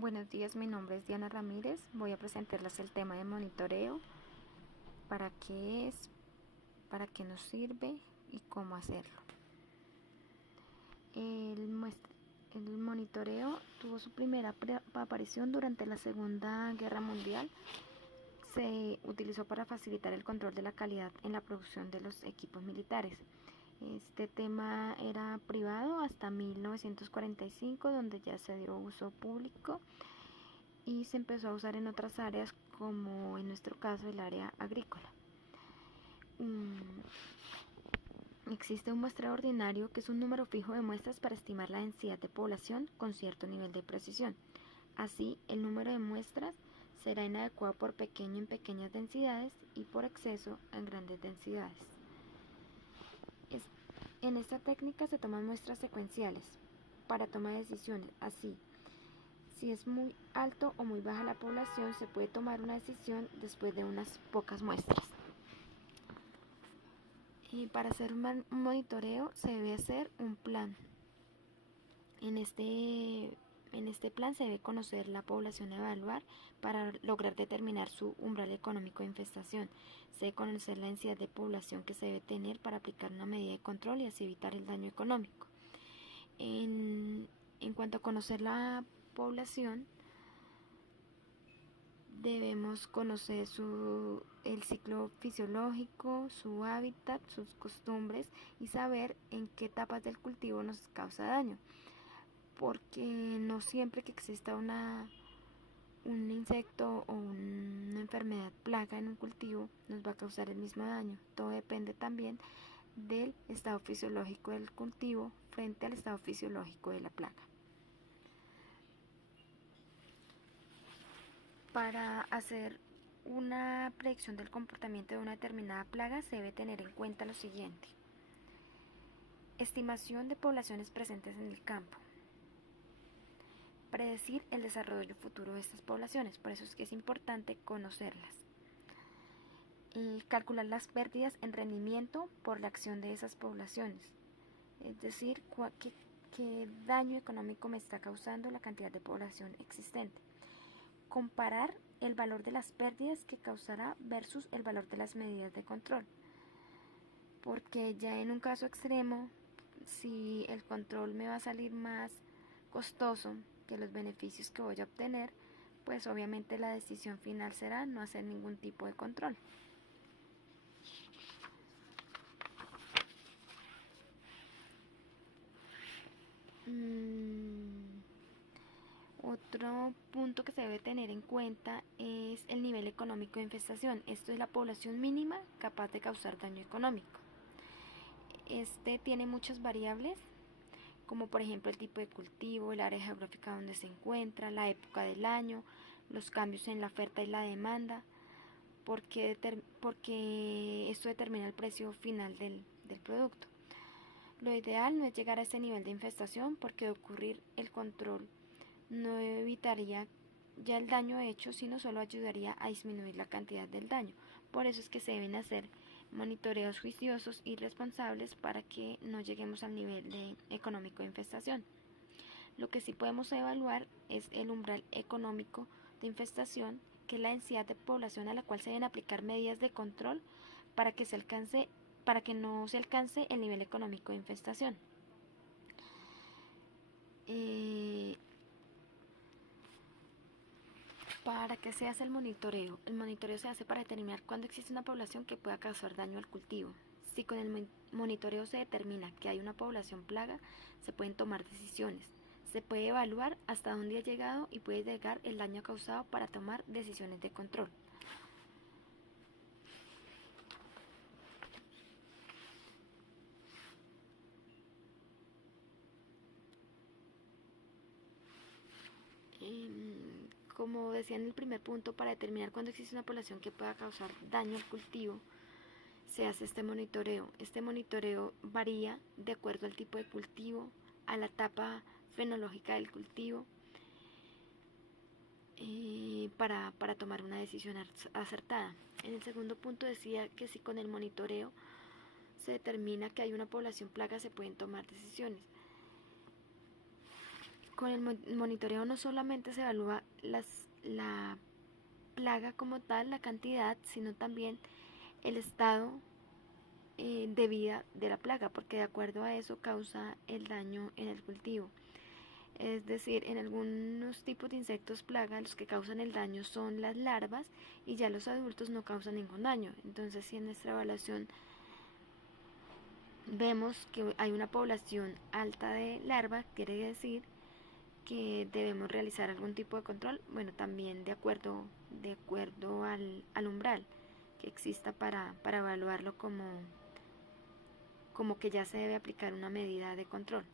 Buenos días, mi nombre es Diana Ramírez. Voy a presentarles el tema de monitoreo, para qué es, para qué nos sirve y cómo hacerlo. El monitoreo tuvo su primera aparición durante la Segunda Guerra Mundial. Se utilizó para facilitar el control de la calidad en la producción de los equipos militares. Este tema era privado hasta 1945, donde ya se dio uso público y se empezó a usar en otras áreas, como en nuestro caso el área agrícola. Existe un muestreo ordinario, que es un número fijo de muestras para estimar la densidad de población con cierto nivel de precisión. Así, el número de muestras será inadecuado por pequeño en pequeñas densidades y por exceso en grandes densidades. En esta técnica se toman muestras secuenciales para toma de decisiones. Así, si es muy alto o muy baja la población, se puede tomar una decisión después de unas pocas muestras. Y para hacer un monitoreo se debe hacer un plan. En este plan se debe conocer la población a evaluar para lograr determinar su umbral económico de infestación. Se debe conocer la densidad de población que se debe tener para aplicar una medida de control y así evitar el daño económico. En cuanto a conocer la población, debemos conocer el ciclo fisiológico, su hábitat, sus costumbres y saber en qué etapas del cultivo nos causa daño, porque no siempre que exista un insecto o una enfermedad plaga en un cultivo nos va a causar el mismo daño. Todo depende también del estado fisiológico del cultivo frente al estado fisiológico de la plaga. Para hacer una predicción del comportamiento de una determinada plaga se debe tener en cuenta lo siguiente: estimación de poblaciones presentes en el campo, predecir el desarrollo futuro de estas poblaciones, por eso es que es importante conocerlas, y calcular las pérdidas en rendimiento por la acción de esas poblaciones, es decir, qué daño económico me está causando la cantidad de población existente. Comparar el valor de las pérdidas que causará versus el valor de las medidas de control, porque ya en un caso extremo, si el control me va a salir más costoso que los beneficios que voy a obtener, pues obviamente la decisión final será no hacer ningún tipo de control. Otro punto que se debe tener en cuenta es el nivel económico de infestación. Esto es la población mínima capaz de causar daño económico. Este tiene muchas variables, como por ejemplo el tipo de cultivo, el área geográfica donde se encuentra, la época del año, los cambios en la oferta y la demanda, porque esto determina el precio final del producto. Lo ideal no es llegar a este nivel de infestación, porque de ocurrir el control no evitaría ya el daño hecho, sino solo ayudaría a disminuir la cantidad del daño. Por eso es que se deben hacer monitoreos juiciosos y responsables para que no lleguemos al nivel económico de infestación. Lo que sí podemos evaluar es el umbral económico de infestación, que es la densidad de población a la cual se deben aplicar medidas de control para que no se alcance el nivel económico de infestación. ¿Para qué se hace el monitoreo? El monitoreo se hace para determinar cuándo existe una población que pueda causar daño al cultivo. Si con el monitoreo se determina que hay una población plaga, se pueden tomar decisiones. Se puede evaluar hasta dónde ha llegado y puede llegar el daño causado para tomar decisiones de control. Como decía en el primer punto, para determinar cuándo existe una población que pueda causar daño al cultivo, se hace este monitoreo. Este monitoreo varía de acuerdo al tipo de cultivo, a la etapa fenológica del cultivo, para tomar una decisión acertada. En el segundo punto decía que si con el monitoreo se determina que hay una población plaga, se pueden tomar decisiones. Con el monitoreo no solamente se evalúa la plaga como tal, la cantidad, sino también el estado de vida de la plaga, porque de acuerdo a eso causa el daño en el cultivo. Es decir, en algunos tipos de insectos plaga los que causan el daño son las larvas y ya los adultos no causan ningún daño. Entonces, si en nuestra evaluación vemos que hay una población alta de larvas, quiere decir que debemos realizar algún tipo de control, bueno, también de acuerdo al umbral que exista para evaluarlo como que ya se debe aplicar una medida de control.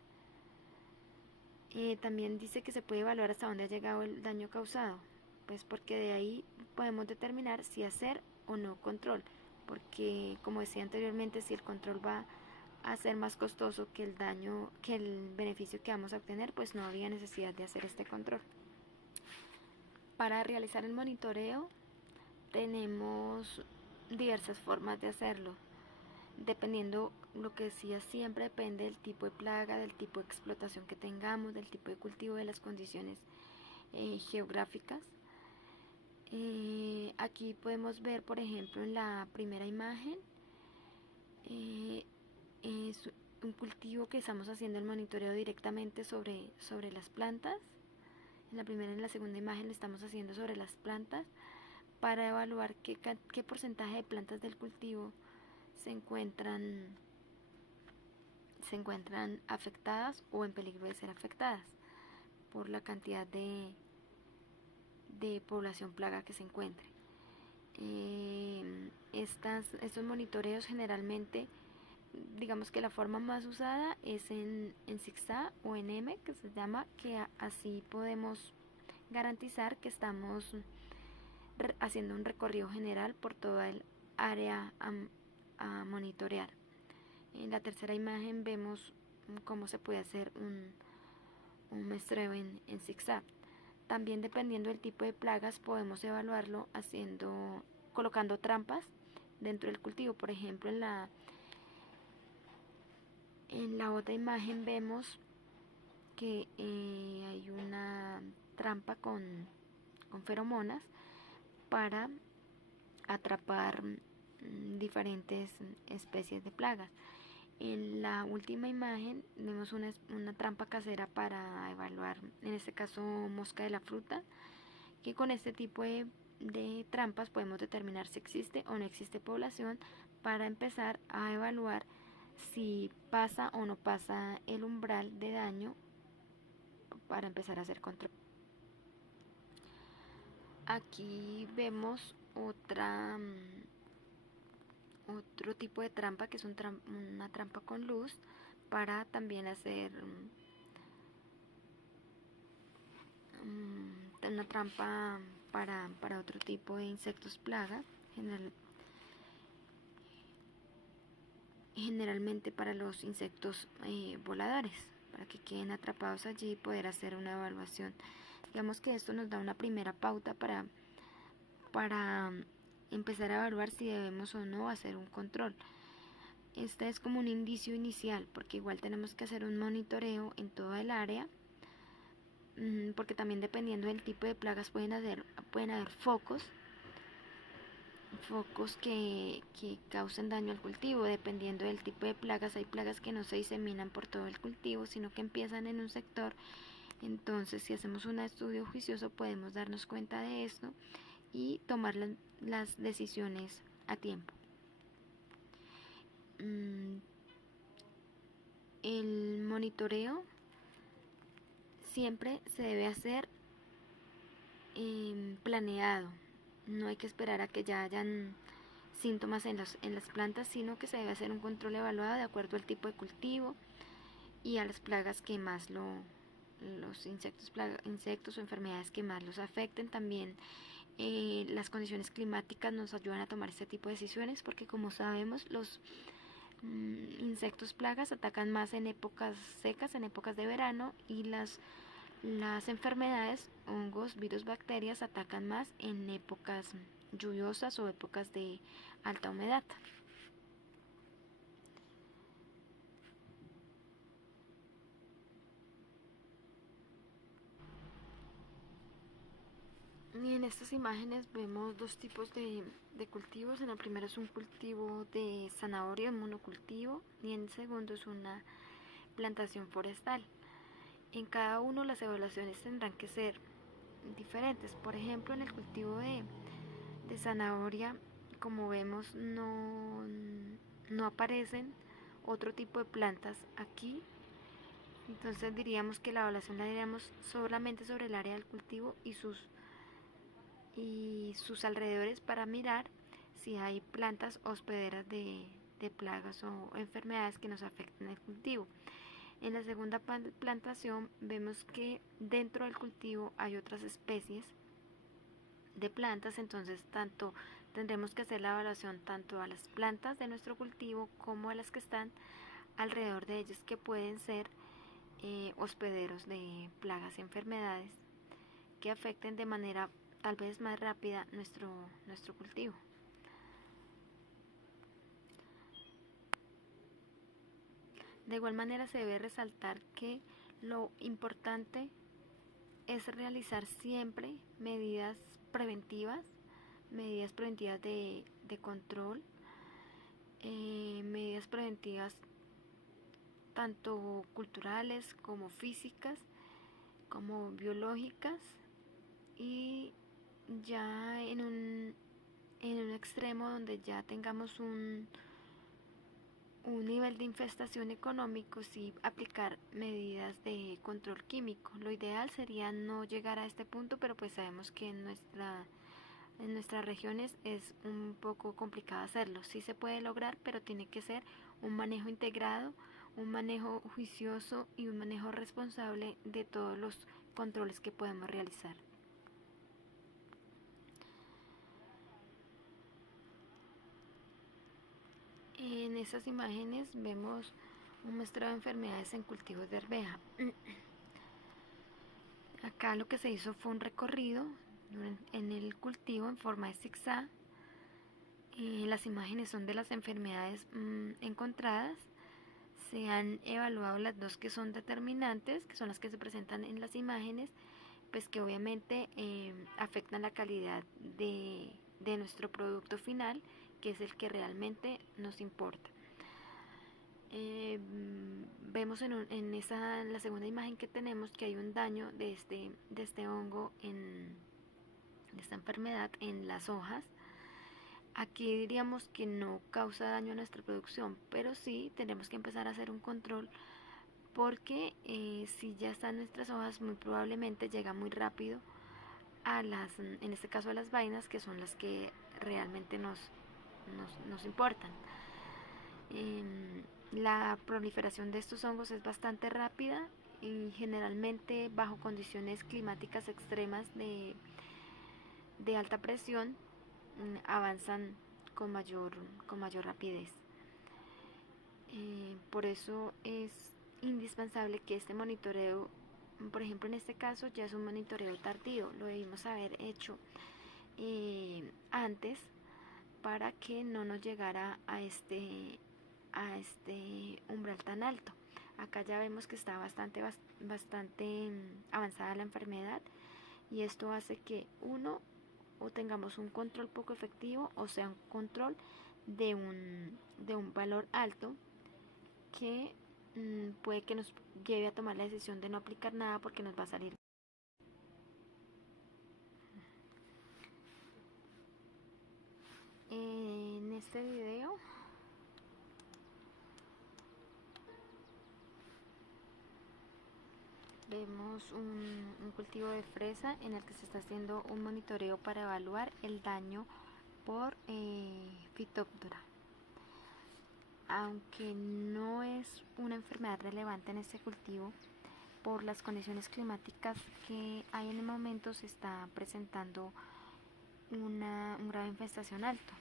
También dice que se puede evaluar hasta dónde ha llegado el daño causado, pues porque de ahí podemos determinar si hacer o no control, porque como decía anteriormente, si el control va a ser más costoso que el daño, que el beneficio que vamos a obtener, pues no habría necesidad de hacer este control. Para realizar el monitoreo tenemos diversas formas de hacerlo, dependiendo, lo que decía, siempre depende del tipo de plaga, del tipo de explotación que tengamos, del tipo de cultivo, de las condiciones geográficas. Aquí podemos ver, por ejemplo, en la primera imagen, es un cultivo que estamos haciendo el monitoreo directamente sobre las plantas. En la primera y en la segunda imagen lo estamos haciendo sobre las plantas para evaluar qué porcentaje de plantas del cultivo se encuentran afectadas o en peligro de ser afectadas por la cantidad de población plaga que se encuentre. Estos monitoreos generalmente, digamos que la forma más usada es en zigzag o en M, que se llama, que así podemos garantizar que estamos haciendo un recorrido general por toda el área a monitorear. En la tercera imagen vemos cómo se puede hacer un muestreo en zigzag. También, dependiendo del tipo de plagas, podemos evaluarlo colocando trampas dentro del cultivo. Por ejemplo, en la otra imagen vemos que hay una trampa con feromonas para atrapar diferentes especies de plagas. En la última imagen vemos una trampa casera para evaluar, en este caso, mosca de la fruta, que con este tipo de trampas podemos determinar si existe o no existe población para empezar a evaluar si pasa o no pasa el umbral de daño para empezar a hacer control. Aquí vemos otro tipo de trampa, que es una trampa con luz, para también hacer una trampa para otro tipo de insectos plaga, generalmente para los insectos voladores, para que queden atrapados allí y poder hacer una evaluación. Digamos que esto nos da una primera pauta para empezar a evaluar si debemos o no hacer un control. Este es como un indicio inicial, porque igual tenemos que hacer un monitoreo en toda el área, porque también, dependiendo del tipo de plagas, pueden haber focos que causen daño al cultivo. Dependiendo del tipo de plagas, hay plagas que no se diseminan por todo el cultivo, sino que empiezan en un sector. Entonces, si hacemos un estudio juicioso, podemos darnos cuenta de esto y tomar las decisiones a tiempo. El monitoreo siempre se debe hacer planeado. No hay que esperar a que ya hayan síntomas en las plantas, sino que se debe hacer un control evaluado de acuerdo al tipo de cultivo y a las plagas que más los insectos o enfermedades que más los afecten. También las condiciones climáticas nos ayudan a tomar este tipo de decisiones, porque, como sabemos, los insectos plagas atacan más en épocas secas, en épocas de verano, y las enfermedades, hongos, virus, bacterias, atacan más en épocas lluviosas o épocas de alta humedad. Y en estas imágenes vemos dos tipos de cultivos. En el primero es un cultivo de zanahoria, un monocultivo, y en el segundo es una plantación forestal. En cada uno las evaluaciones tendrán que ser diferentes. Por ejemplo, en el cultivo de zanahoria, como vemos, no aparecen otro tipo de plantas aquí. Entonces diríamos que la evaluación la diríamos solamente sobre el área del cultivo y sus alrededores para mirar si hay plantas hospederas de plagas o enfermedades que nos afecten el cultivo. En la segunda plantación vemos que dentro del cultivo hay otras especies de plantas, entonces tanto tendremos que hacer la evaluación tanto a las plantas de nuestro cultivo como a las que están alrededor de ellas, que pueden ser hospederos de plagas y enfermedades que afecten de manera tal vez más rápida nuestro cultivo. De igual manera se debe resaltar que lo importante es realizar siempre medidas preventivas de control, medidas preventivas tanto culturales como físicas, como biológicas, y ya en un extremo donde ya tengamos un nivel de infestación económico, sí aplicar medidas de control químico. Lo ideal sería no llegar a este punto, pero pues sabemos que en nuestras regiones es un poco complicado hacerlo. Sí se puede lograr, pero tiene que ser un manejo integrado, un manejo juicioso y un manejo responsable de todos los controles que podemos realizar. En estas imágenes vemos un muestreo de enfermedades en cultivos de arveja. Acá lo que se hizo fue un recorrido en el cultivo en forma de zigzag. Las imágenes son de las enfermedades encontradas. Se han evaluado las dos que son determinantes, que son las que se presentan en las imágenes, pues que obviamente afectan la calidad de nuestro producto final, que es el que realmente nos importa. Vemos en la segunda imagen que tenemos que hay un daño de este hongo, de esta enfermedad en las hojas. Aquí diríamos que no causa daño a nuestra producción, pero sí tenemos que empezar a hacer un control, porque si ya están nuestras hojas, muy probablemente llega muy rápido en este caso a las vainas, que son las que realmente nos importan. La proliferación de estos hongos es bastante rápida y generalmente bajo condiciones climáticas extremas de alta presión avanzan con mayor rapidez. Por eso es indispensable que este monitoreo, por ejemplo en este caso ya es un monitoreo tardío, lo debimos haber hecho antes para que no nos llegara a este umbral tan alto. Acá ya vemos que está bastante avanzada la enfermedad, y esto hace que o tengamos un control poco efectivo, o sea un control de un valor alto que puede que nos lleve a tomar la decisión de no aplicar nada porque nos va a salir. En este video vemos un cultivo de fresa en el que se está haciendo un monitoreo para evaluar el daño por Phytophthora. Aunque no es una enfermedad relevante en este cultivo, por las condiciones climáticas que hay en el momento se está presentando un grave infestación alto.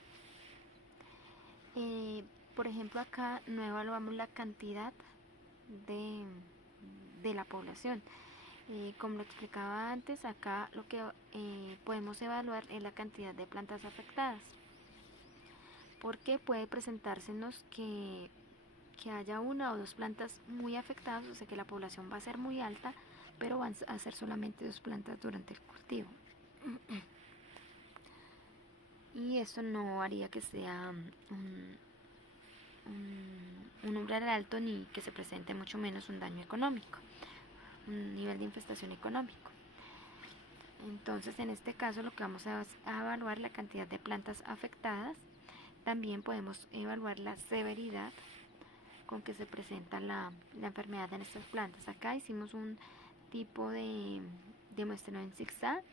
Por ejemplo, acá no evaluamos la cantidad de la población. Como lo explicaba antes, acá lo que podemos evaluar es la cantidad de plantas afectadas, porque puede presentársenos que haya una o dos plantas muy afectadas, o sea que la población va a ser muy alta, pero van a ser solamente dos plantas durante el cultivo. Y eso no haría que sea un umbral alto ni que se presente mucho menos un daño económico, un nivel de infestación económico. Entonces, en este caso lo que vamos a evaluar la cantidad de plantas afectadas. También podemos evaluar la severidad con que se presenta la enfermedad en estas plantas. Acá hicimos un tipo de muestreo en zigzag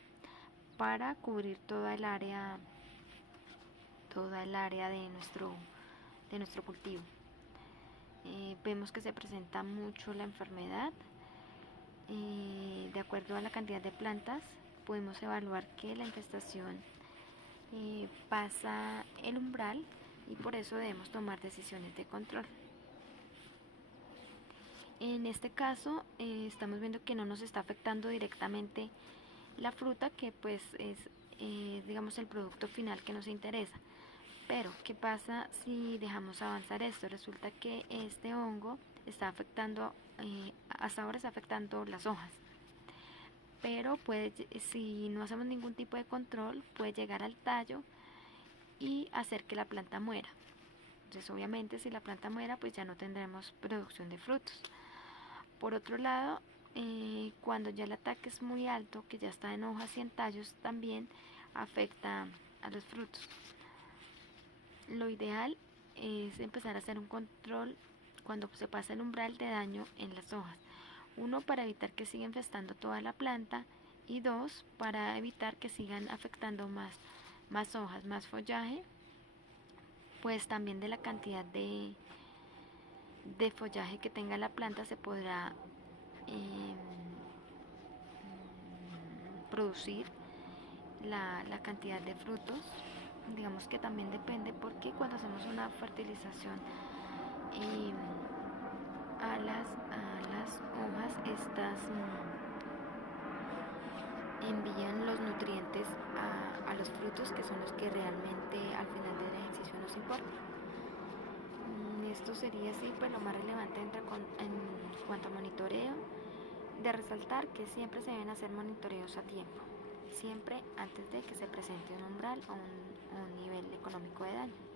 para cubrir toda el área de nuestro cultivo. Vemos que se presenta mucho la enfermedad. De acuerdo a la cantidad de plantas, podemos evaluar que la infestación pasa el umbral y por eso debemos tomar decisiones de control. En este caso estamos viendo que no nos está afectando directamente la fruta, que pues es digamos el producto final que nos interesa. Pero ¿qué pasa si dejamos avanzar esto? Resulta que este hongo está afectando, hasta ahora está afectando las hojas, pero si no hacemos ningún tipo de control, puede llegar al tallo y hacer que la planta muera. Entonces obviamente si la planta muera, pues ya no tendremos producción de frutos. Por otro lado, cuando ya el ataque es muy alto, que ya está en hojas y en tallos, también afecta a los frutos. Lo ideal es empezar a hacer un control cuando se pasa el umbral de daño en las hojas. Uno, para evitar que siga infestando toda la planta, y dos, para evitar que sigan afectando más hojas, más follaje, pues también de la cantidad de follaje que tenga la planta se podrá producir la cantidad de frutos. Digamos que también depende, porque cuando hacemos una fertilización a las hojas, estas envían los nutrientes a los frutos, que son los que realmente al final del ejercicio nos importan. Esto sería así pues lo más relevante en cuanto a monitoreo. De resaltar que siempre se deben hacer monitoreos a tiempo, siempre antes de que se presente un umbral o un nivel económico de daño.